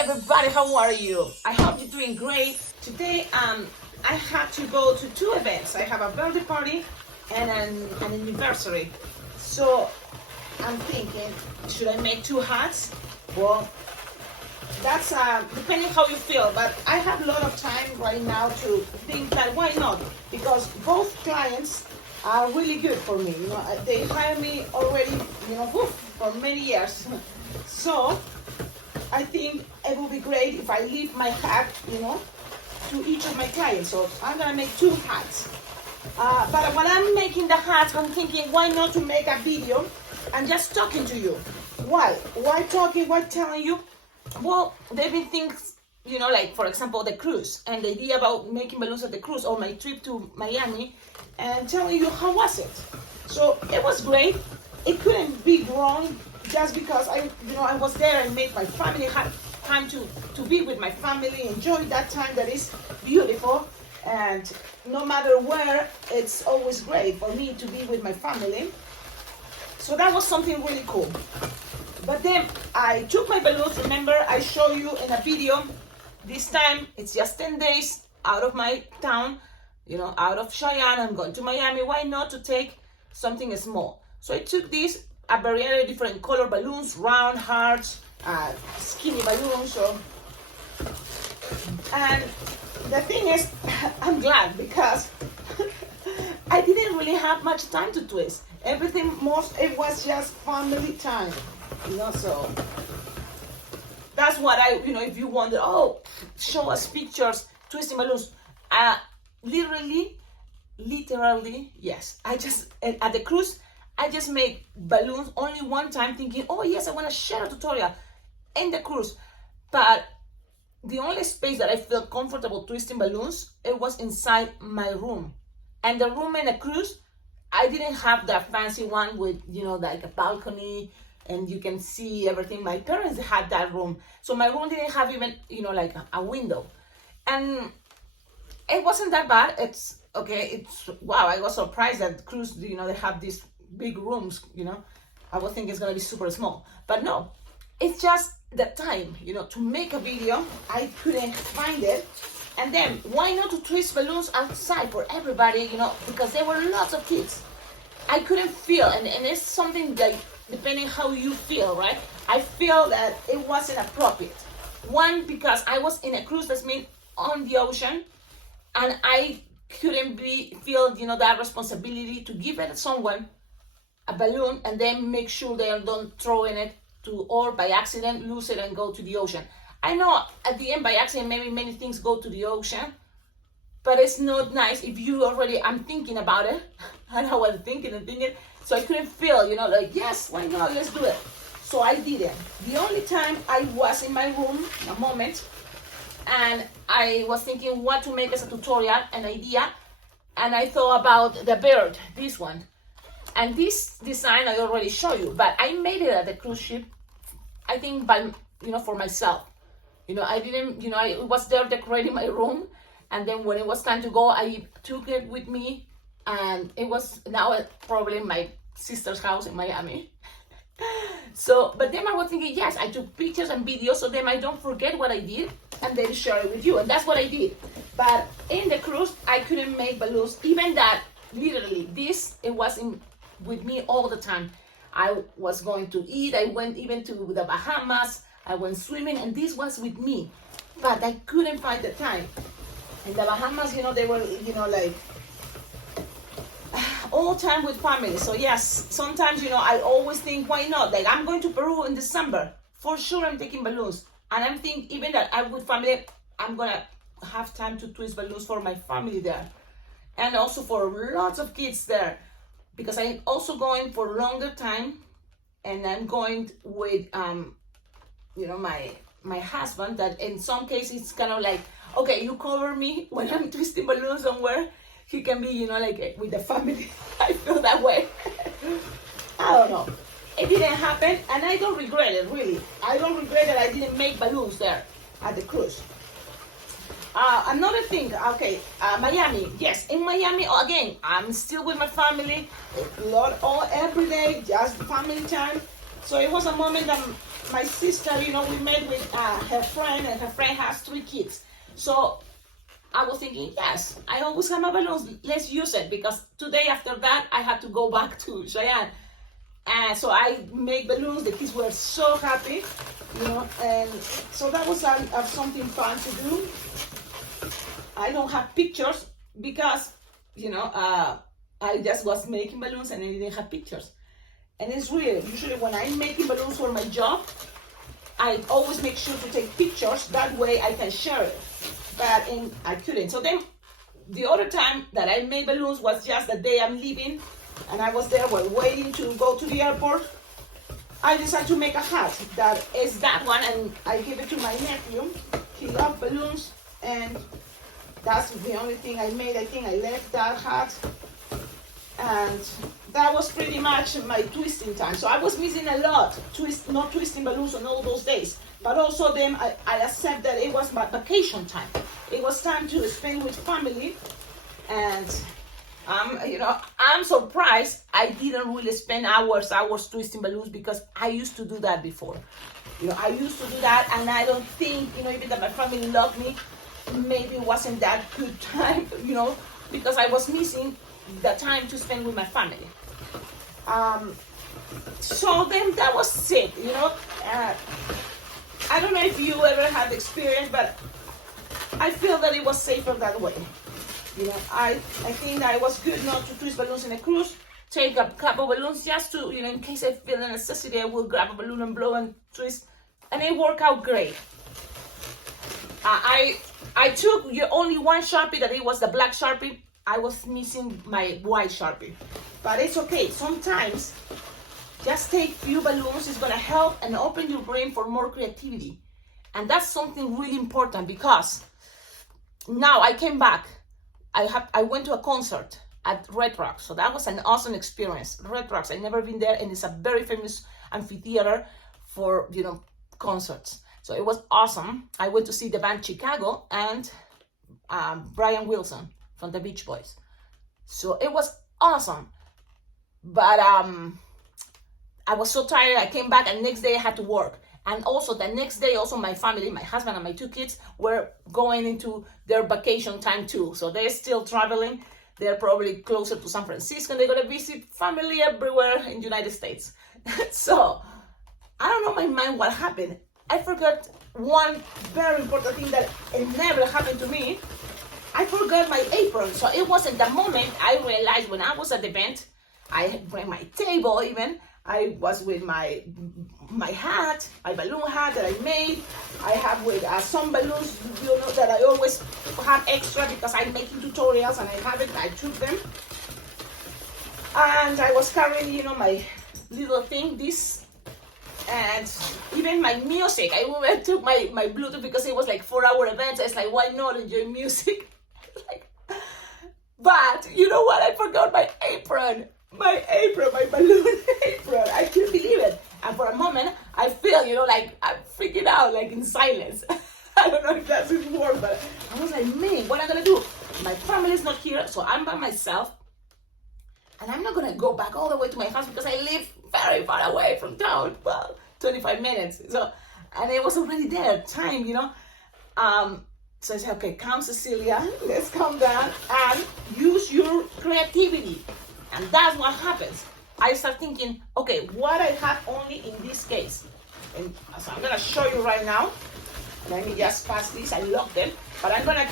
everybody, how are you? I hope you're doing great. Today I had to go to two events. I have a birthday party and an anniversary. So I'm thinking, should I make two hats? Well, that's depending how you feel, but I have a lot of time right now to think that why not? Because both clients are really good for me. You know, they hire me already, for many years. So I think it would be great if I leave my hat, to each of my clients. So I'm gonna make two hats. But when I'm making the hats, I'm thinking, why not to make a video and just talking to you? Why? Why talking? Why telling you? Well, there have been things, like for example, the cruise and the idea about making balloons at the cruise or my trip to Miami and telling you how was it. So it was great. It couldn't be wrong just because I was there and made my family have time to be with my family, enjoy that time that is beautiful. And no matter where, it's always great for me to be with my family. So that was something really cool. But then I took my balloons. Remember, I showed you in a video. This time it's just 10 days out of my town, out of Cheyenne. I'm going to Miami. Why not to take something small? So I took these a variety of different color balloons, round, hearts, skinny balloons. And the thing is, I'm glad because I didn't really have much time to twist. It was just family time, so that's what if you wonder, show us pictures, twisting balloons. Literally, yes. At the cruise, I just made balloons only one time thinking, oh yes, I want to share a tutorial in the cruise. But the only space that I felt comfortable twisting balloons, it was inside my room. And the room in the cruise, I didn't have that fancy one with, like a balcony and you can see everything. My parents had that room. So my room didn't have even, like a window. And it wasn't that bad. Wow, I was surprised that cruise, they have these big rooms, I would think it's gonna be super small, but no, it's just the time, to make a video. I couldn't find it, and then why not to twist balloons outside for everybody, because there were lots of kids. I couldn't feel, and it's something that depending how you feel, right? I feel that it wasn't appropriate. One, because I was in a cruise that's made on the ocean, and I couldn't feel that responsibility to give it to someone a balloon and then make sure they don't throw in it or by accident lose it and go to the ocean. I know at the end by accident maybe many things go to the ocean, but it's not nice if you already, I'm thinking about it and I was thinking, so I couldn't feel, yes, why not, let's do it. So I did it. The only time I was in my room, a moment, and I was thinking what to make as a tutorial, an idea, and I thought about the bird, this one. And this design I already showed you, but I made it at the cruise ship, I think by, for myself. I didn't, I was there decorating my room, and then when it was time to go, I took it with me, and it was now probably in my sister's house in Miami. So, but then I was thinking, yes, I took pictures and videos, so then I don't forget what I did, and then share it with you, and that's what I did. But in the cruise, I couldn't make balloons, even that, literally, it was with me all the time. I was going to eat, I went even to the Bahamas, I went swimming, and this was with me. But I couldn't find the time. In the Bahamas, they were, like, all time with family. So yes, sometimes, I always think, why not? Like, I'm going to Peru in December. For sure, I'm taking balloons. And I'm thinking, even that I'm with family, I'm gonna have time to twist balloons for my family there. And also for lots of kids there. Because I'm also going for longer time, and I'm going with my husband, that in some cases it's kind of like, okay, you cover me when I'm twisting balloons somewhere. He can be, like with the family. I feel that way. I don't know. It didn't happen, and I don't regret it, really. I don't regret that I didn't make balloons there at the cruise. Another thing, Miami. Yes, in Miami, again, I'm still with my family. Every day, just family time. So it was a moment that my sister, you know, we met with her friend, and her friend has 3 kids. So I was thinking, yes, I always have my balloons, let's use it, because today after that I had to go back to Cheyenne. And so I made balloons, the kids were so happy, you know, and so that was something fun to do. I don't have pictures because, you know, I just was making balloons and I didn't have pictures. And it's weird, usually when I'm making balloons for my job, I always make sure to take pictures, that way I can share it. But I couldn't. So then the other time that I made balloons was just the day I'm leaving, and I was there while waiting to go to the airport. I decided to make a hat that is that one, and I gave it to my nephew. He loved balloons, and that's the only thing I made. I think I left that hat, and that was pretty much my twisting time. So I was missing a lot, not twisting balloons on all those days. But also then I accept that it was my vacation time. It was time to spend with family, and you know, I'm surprised I didn't really spend hours twisting balloons, because I used to do that before. You know, I used to do that, and I don't think, you know, even that my family loved me, maybe it wasn't that good time, you know, because I was missing the time to spend with my family. So then that was it, you know. I don't know if you ever had experience, but I feel that it was safer that way. You know, I think that it was good not to twist balloons in a cruise. Take a couple balloons just to, you know, in case I feel the necessity, I will grab a balloon and blow and twist, and it worked out great. I took only one Sharpie, that it was the black Sharpie. I was missing my white Sharpie, but it's okay. Sometimes just take few balloons is gonna help and open your brain for more creativity. And that's something really important, because now I came back. I went to a concert at Red Rocks, so that was an awesome experience. Red Rocks, I've never been there, and it's a very famous amphitheater for, you know, concerts. So it was awesome. I went to see the band Chicago and Brian Wilson from the Beach Boys. So it was awesome. But I was so tired, I came back, and next day I had to work. And also the next day, also my family, my husband and my 2 kids were going into their vacation time too. So they're still traveling. They're probably closer to San Francisco, and they're gonna visit family everywhere in the United States. So I don't know in my mind what happened. I forgot one very important thing that it never happened to me. I forgot my apron. So it wasn't the moment I realized when I was at the event. I bring my table even. I was with my hat, my balloon hat that I made. I have with some balloons, you know, that I always have extra because I'm making tutorials and I took them. And I was carrying, you know, my little thing, this, and even my music. I even took my Bluetooth because it was like 4-hour events. It's like, why not enjoy music? But you know what? I forgot my apron. My balloon apron. I couldn't believe it. And for a moment, I feel, you know, like I'm freaking out, like in silence. I don't know if that's his word, but I was like, man, what am I gonna do? My family's not here, so I'm by myself. And I'm not gonna go back all the way to my house because I live very far away from town. Well, 25 minutes. So, and it was already there, time, you know. So I said, okay, calm, Cecilia, let's calm down and use your creativity. And that's what happens. I start thinking, okay, what I have only in this case. And so I'm gonna show you right now. Let me just pass this, I locked them. But I'm gonna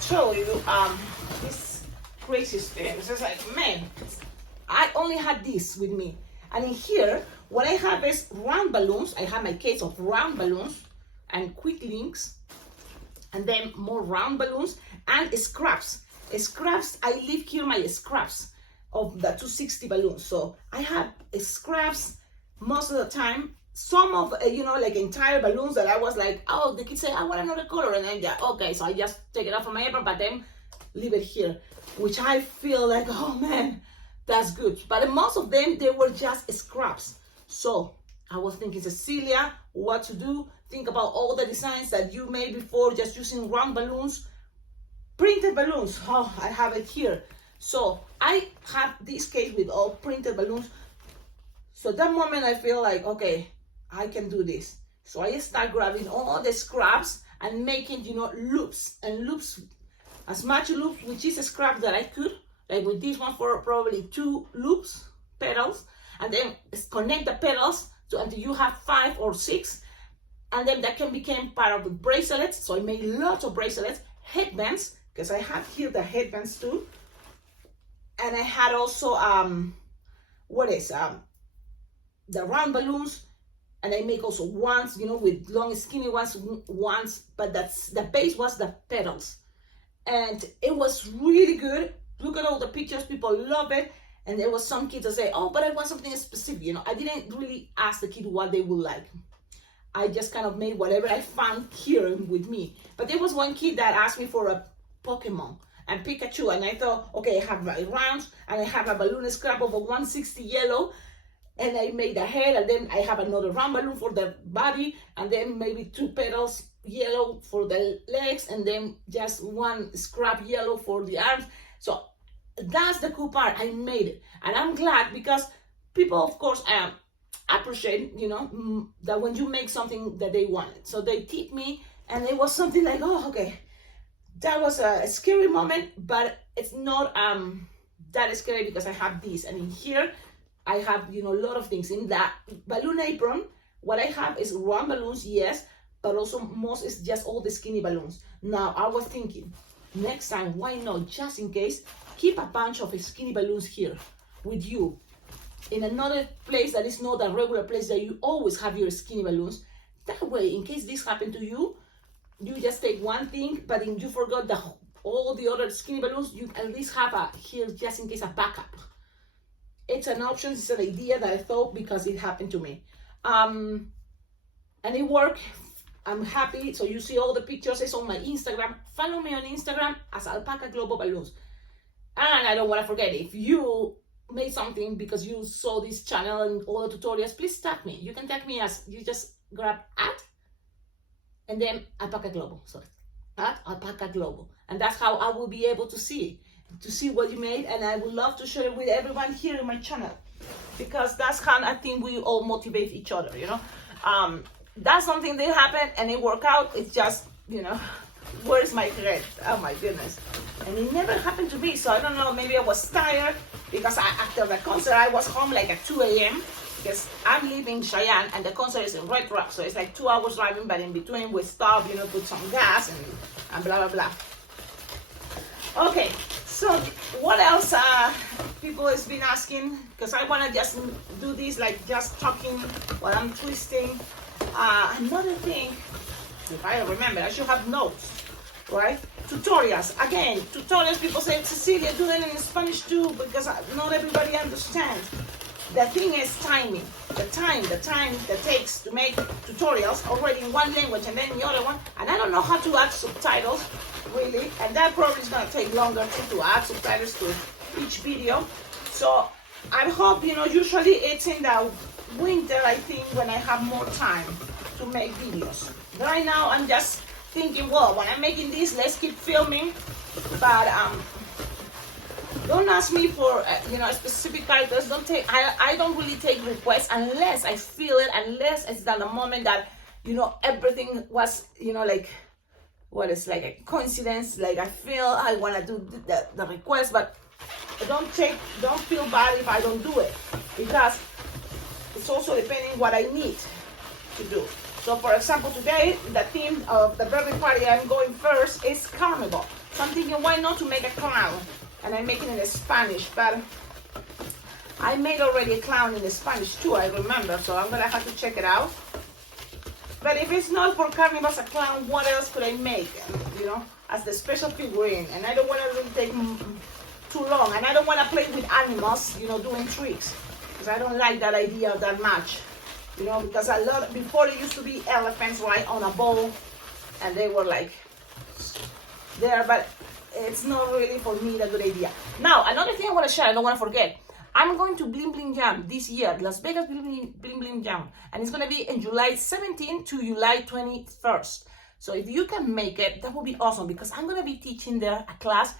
show you this crazy experience. It's like, man, I only had this with me. And in here, what I have is round balloons. I have my case of round balloons and quick links. And then more round balloons and scraps. Scraps, I leave here my scraps of the 260 balloons. So I have scraps most of the time. Some of, you know, like entire balloons that I was like, oh, the kids say, I want another color. And then, yeah, okay, so I just take it out from my apron, but then leave it here, which I feel like, oh man, that's good. But most of them, they were just scraps. So I was thinking, Cecilia, what to do? Think about all the designs that you made before, just using round balloons, printed balloons. Oh, I have it here. So I have this case with all printed balloons. So that moment I feel like, okay, I can do this. So I start grabbing all the scraps and making, you know, loops and loops, as much loops with this scrap that I could, like with this one for probably 2 loops, petals, and then connect the petals to until you have 5 or 6, and then that can become part of the bracelets. So I made lots of bracelets, headbands, because I have here the headbands too, and I had also the round balloons, and I make also ones, you know, with long skinny ones, but that's the base was the petals, and it was really good. Look at all the pictures, people love it. And there was some kids that say, oh, but I want something specific, you know. I didn't really ask the kid what they would like. I just kind of made whatever I found here with me. But there was one kid that asked me for a Pokemon and Pikachu, and I thought, okay, I have my rounds, and I have a balloon scrap of a 160 yellow, and I made the head, and then I have another round balloon for the body, and then maybe 2 petals yellow for the legs, and then just 1 scrap yellow for the arms. So that's the cool part. I made it, and I'm glad because people, of course, appreciate, you know, that when you make something that they wanted. So they tip me, and it was something like, oh, okay, that was a scary moment, but it's not that scary because I have this, and in here I have, you know, a lot of things. In that balloon apron, what I have is round balloons, yes, but also most is just all the skinny balloons. Now I was thinking, next time, why not, just in case, keep a bunch of skinny balloons here with you in another place that is not a regular place that you always have your skinny balloons. That way, in case this happened to you, you just take one thing, but if you forgot all the other skinny balloons, you at least have a here just in case, a backup. It's an option, it's an idea that I thought because it happened to me. And it worked. I'm happy. So you see all the pictures, it's on my Instagram. Follow me on Instagram as Alpacaglobo Balloons. And I don't want to forget, if you made something because you saw this channel and all the tutorials, please tag me. You can tag me as, you just grab and then Alpacaglobo, sorry, @Alpacaglobo. And that's how I will be able to see what you made, and I would love to share it with everyone here in my channel, because that's how I think we all motivate each other, you know. That's something that happened and it worked out. It's just, you know, where's my thread? Oh my goodness. And it never happened to me, so I don't know, maybe I was tired because after the concert I was home like at 2 a.m. because I'm leaving Cheyenne and the concert is in Red Rock, so it's like 2 hours driving, but in between we stop, you know, put some gas and blah blah blah. Okay, so what else people has been asking, because I want to just do this like just talking while I'm twisting. Another thing, if I remember, I should have notes, right? Tutorials. Again, tutorials, people say, Cecilia, do that in Spanish too, because not everybody understands. The thing is timing. The time that takes to make tutorials already in one language and then in the other one. And I don't know how to add subtitles, really. And that probably is going to take longer to add subtitles to each video. So I hope, you know, usually it's in the winter, I think, when I have more time to make videos. Right now, I'm just thinking, well, when I'm making this, let's keep filming. But don't ask me for you know, specific characters. I don't really take requests unless I feel it, unless it's done a moment that, you know, everything was, you know, like what is like a coincidence, like I feel I want to do the request, but don't feel bad if I don't do it, because it's also depending what I need to do. So for example, today the theme of the birthday party I'm going first is carnival. So I'm thinking, why not to make a clown? And I'm making it in Spanish, but I made already a clown in Spanish too, I remember, so I'm gonna have to check it out. But if it's not for carnival as a clown, what else could I make, you know, as the special figurine? And I don't want to really take too long, and I don't want to play with animals, you know, doing tricks, because I don't like that idea that much, you know, because a lot, before it used to be elephants, right, on a bowl, and they were like there, but it's not really for me a good idea. Now, another thing I want to share, I don't want to forget, I'm going to Bling Bling Jam this year, Las Vegas Bling Bling Jam, and it's going to be in July 17th to July 21st. So if you can make it, that would be awesome, because I'm going to be teaching there a class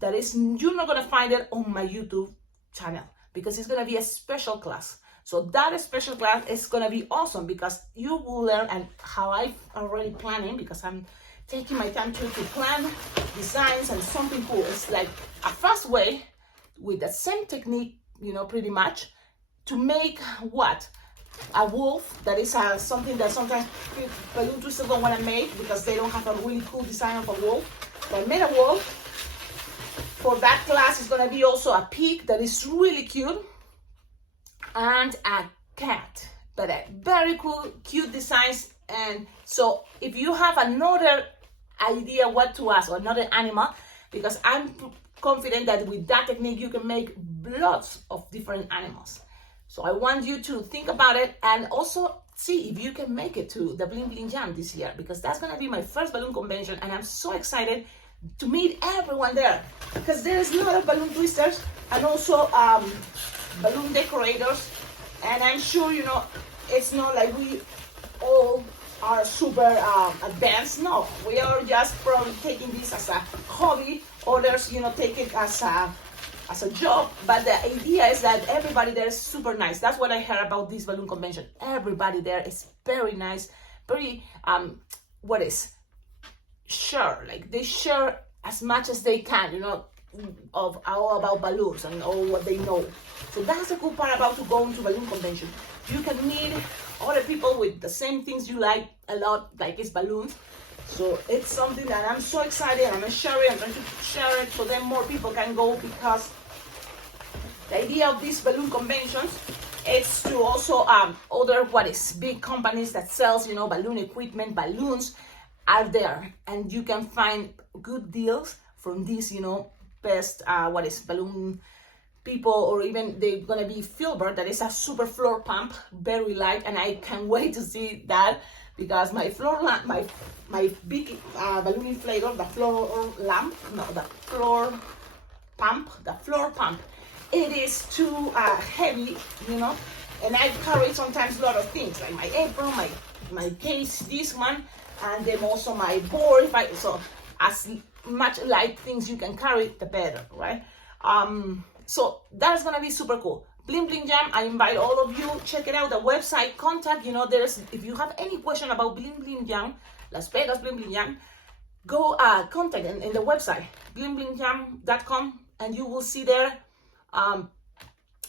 that is, you're not going to find it on my YouTube channel, because it's going to be a special class. So that special class is gonna be awesome because you will learn, and how I've already planning, because I'm taking my time to plan designs and something cool. It's like a fast way with the same technique, you know, pretty much, to make what? A wolf. That is something that sometimes balloon twisters don't want to make because they don't have a really cool design of a wolf. But I made a wolf. For that class, it's gonna be also a pig that is really cute, and a cat, but a very cool, cute designs. And so if you have another idea what to ask, or another animal, because I'm confident that with that technique you can make lots of different animals. So I want you to think about it and also see if you can make it to the Bling Bling Jam this year, because that's gonna be my first balloon convention, and I'm so excited to meet everyone there, because there's a lot of balloon twisters and also balloon decorators, and I'm sure, you know, it's not like we all are super advanced. No, we are just probably taking this as a hobby. Others, you know, take it as a job, but the idea is that everybody there is super nice. That's what I heard about this balloon convention. Everybody there is very nice, very share, like they share as much as they can, you know, of all about balloons and all what they know. So that's the cool part about to go into balloon convention. You can meet other people with the same things you like a lot, like it's balloons. So it's something that I'm so excited. I'm trying to share it so then more people can go, because the idea of these balloon conventions is to also other big companies that sells, you know, balloon equipment, balloons are there, and you can find good deals from these, you know, best balloon people, or even they're gonna be Filbert, that is a super floor pump, very light, and I can't wait to see that, because my floor lamp, my big balloon inflator, the floor pump, it is too heavy, you know, and I carry sometimes a lot of things like my apron, my case, this one, and then also my board. So as much light things you can carry, the better, right? So that's gonna be super cool. Bling Bling Jam, I invite all of you, check it out, the website, contact, you know, if you have any question about Bling Bling Jam, Las Vegas Bling Bling Jam, go contact in the website, blingblingjam.com, and you will see there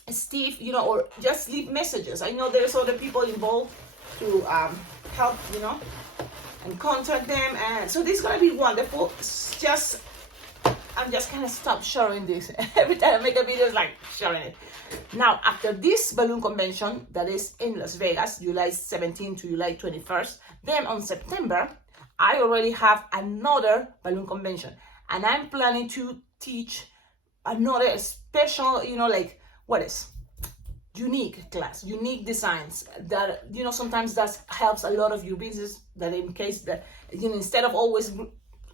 Steve, you know, or just leave messages. I know there's other people involved to help, you know, and contact them. And so this is gonna be wonderful. It's just, I'm just kind of stop sharing this. Every time I make a video, it's like sharing it. Now, after this balloon convention that is in Las Vegas, July 17th to July 21st, then on September, I already have another balloon convention, and I'm planning to teach another special, you know, like unique class, unique designs that, you know, sometimes that helps a lot of your business, that in case that, you know, instead of always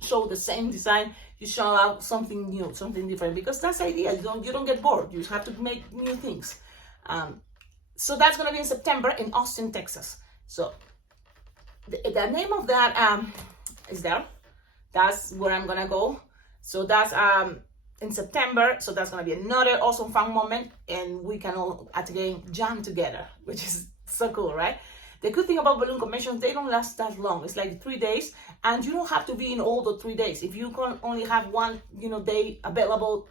show the same design, you show out something new, something different, because that's the idea. You don't get bored. You have to make new things. So that's gonna be in September in Austin, Texas. So the name of that is there. That's where I'm gonna go. So that's in September. So that's gonna be another awesome fun moment, and we can all again jam together, which is so cool, right? The good thing about balloon conventions, they don't last that long. It's like 3 days, and you don't have to be in all the 3 days. If you can only have one, you know, day available,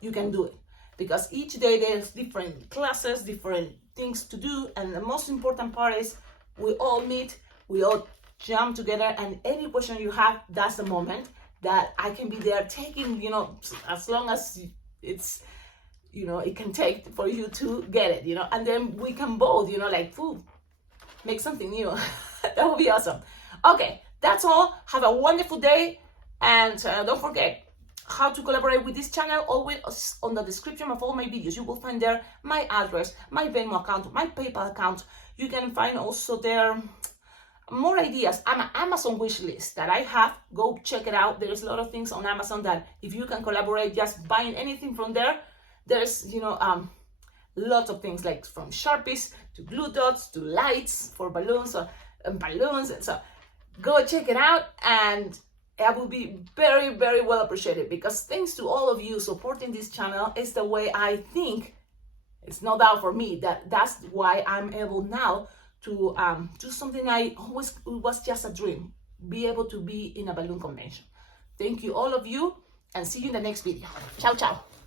you can do it, because each day there's different classes, different things to do, and the most important part is we all meet, we all jam together, and any question you have, that's the moment that I can be there taking, you know, as long as it's, you know, it can take for you to get it, you know, and then we can both, you know, like make something new. That would be awesome. Okay, that's all. Have a wonderful day, and don't forget how to collaborate with this channel. Always on the description of all my videos, you will find there my address, my Venmo account, my PayPal account. You can find also there more ideas. I'm an Amazon wish list that I have. Go check it out. There's a lot of things on Amazon that if you can collaborate, just buying anything from there. There's, you know, lots of things, like from Sharpies to glue dots to lights for balloons and balloons. And so go check it out, and I will be very, very well appreciated, because thanks to all of you supporting this channel is the way I think It's no doubt for me that's why I'm able now to do something I always, it was just a dream, be able to be in a balloon convention. Thank you, all of you, and see you in the next video. Ciao, ciao.